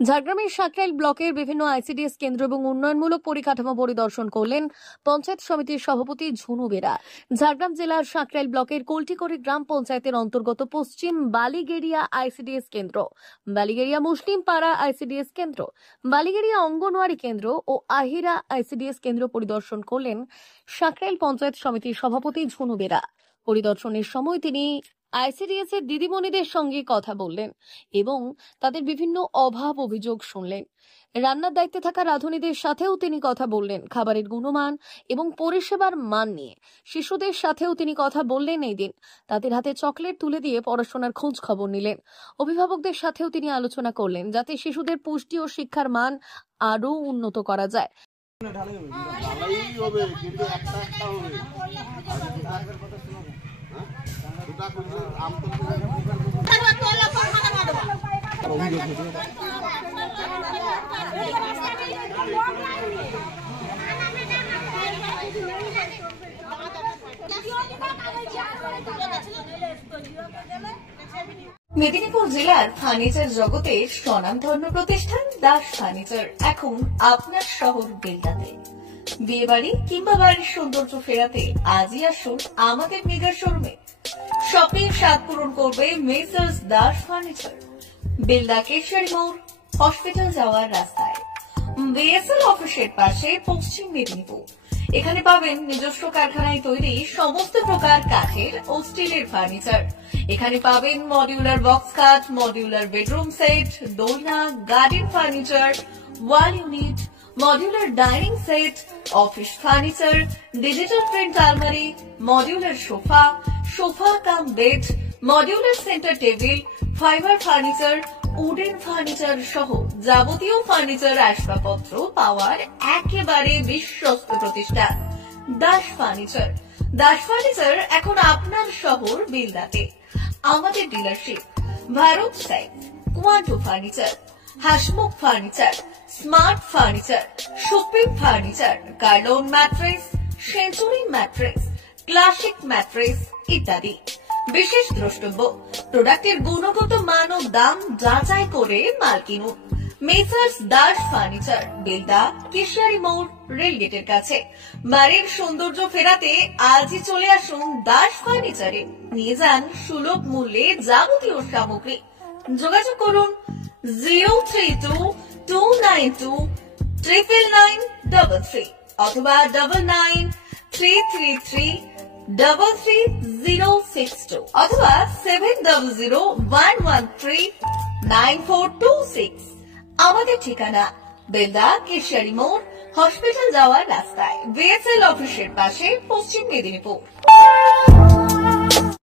ঝাড়গ্রামের সাকরাইল ব্লকের বিভিন্ন আইসিডিএস কেন্দ্র এবং উন্নয়নমূলক পরিকাঠামো পরিদর্শন করলেন পঞ্চায়েত সমিতির সভাপতি ঝুনু বেরা। ঝাড়গ্রাম জেলার সাকরাইল ব্লকের কল্টিকড়ি গ্রাম পঞ্চায়েতের অন্তর্গত পশ্চিম বালিগেরিয়া আইসিডিএস কেন্দ্র, বালিগেরিয়া মুসলিম পাড়া আইসিডিএস কেন্দ্র, বালিগেরিয়া অঙ্গনওয়াড়ি কেন্দ্র ও আহিরা আইসিডিএস কেন্দ্র পরিদর্শন করলেন সাকরাইল পঞ্চায়েত সমিতির সভাপতি ঝুনু বেরা। পরিদর্শনের সময় তিনি আইসিডিএস এর দিদিমণিদের সঙ্গে কথা বললেন এবং তাদের বিভিন্ন অভাব অভিযোগ শুনলেন। রান্নার দায়িত্বে থাকা রাঁধুনিদের সাথেও তিনি কথা বললেন খাবারের গুণমান এবং পরিষেবার মান নিয়ে। শিশুদের সাথেও তিনি কথা বললেন এই দিন। তাদের হাতে চকলেট তুলে দিয়ে পড়াশোনার খোঁজ খবর নিলেন। অভিভাবকদের সাথেও তিনি আলোচনা করলেন যাতে শিশুদের পুষ্টি ও শিক্ষার মান আরো উন্নত করা যায়। মেদিনীপুর জেলার ফার্নিচার জগতের স্বনামধন্য প্রতিষ্ঠান দাস ফার্নিচার এখন আপনার শহর বেলদাতে। বিয়ে বাড়ি কিংবা বাড়ির সৌন্দর্য ফেরাতে আজই আসুন আমাদের মেগা শোরুমে। শপিং স্বাদ পূরণ করবে মেসার্স দাস ফার্নিচার, বেলদা কেশারি মোড়, হসপিটাল যাওয়ার রাস্তায়, বিএসএল অফিসের পাশে, পশ্চিম মেদিনীপুর। এখানে পাবেন নিজস্ব কারখানায় তৈরি সমস্ত প্রকার কাঠের ও স্টিলের ফার্নিচার। এখানে পাবেন modular box cut, modular bedroom set, দোলনা, garden furniture, wall unit, modular dining set, office furniture, digital print আলমারি, modular sofa, sofa cum bed, modular centre table, fibre furniture, wooden furniture সহ যাবতীয় ফার্নিচার আসবাবপত্র পাওয়ার একেবারে বিশ্বস্ত প্রতিষ্ঠান দাস ফার্নিচার। দাস ফার্নিচার এখন আপনার শহর বেলদাতে। আমাদের dealership Bharat side, Quanto furniture, Hasmukh furniture, smart furniture, supreme furniture, Kurlon mattress, century mattress, classic mattress ইত্যাদি। বিশেষ দ্রষ্টব্য, প্রোডাক্টের গুণগত মান ও দাম যাচাই করে মাল কিনুন। মেসার্স দাস ফার্নিচার, বেলদা কেশারি মোড়, রেলগেটের কাছে। বাড়ির সৌন্দর্য ফেরাতে আজই চলে আসুন দাস ফার্নিচারে। নিয়ে যান সুলভ মূল্যে যাবতীয় সামগ্রী। যোগাযোগ করুন 03229299933 অথবা 9933333062 অথবা 7001139426। আমাদের ঠিকানা বেলদা কেশারি মোড়, হসপিটাল যাওয়ার রাস্তায়, বিএসএল অফিসের পাশে, পশ্চিম মেদিনীপুর।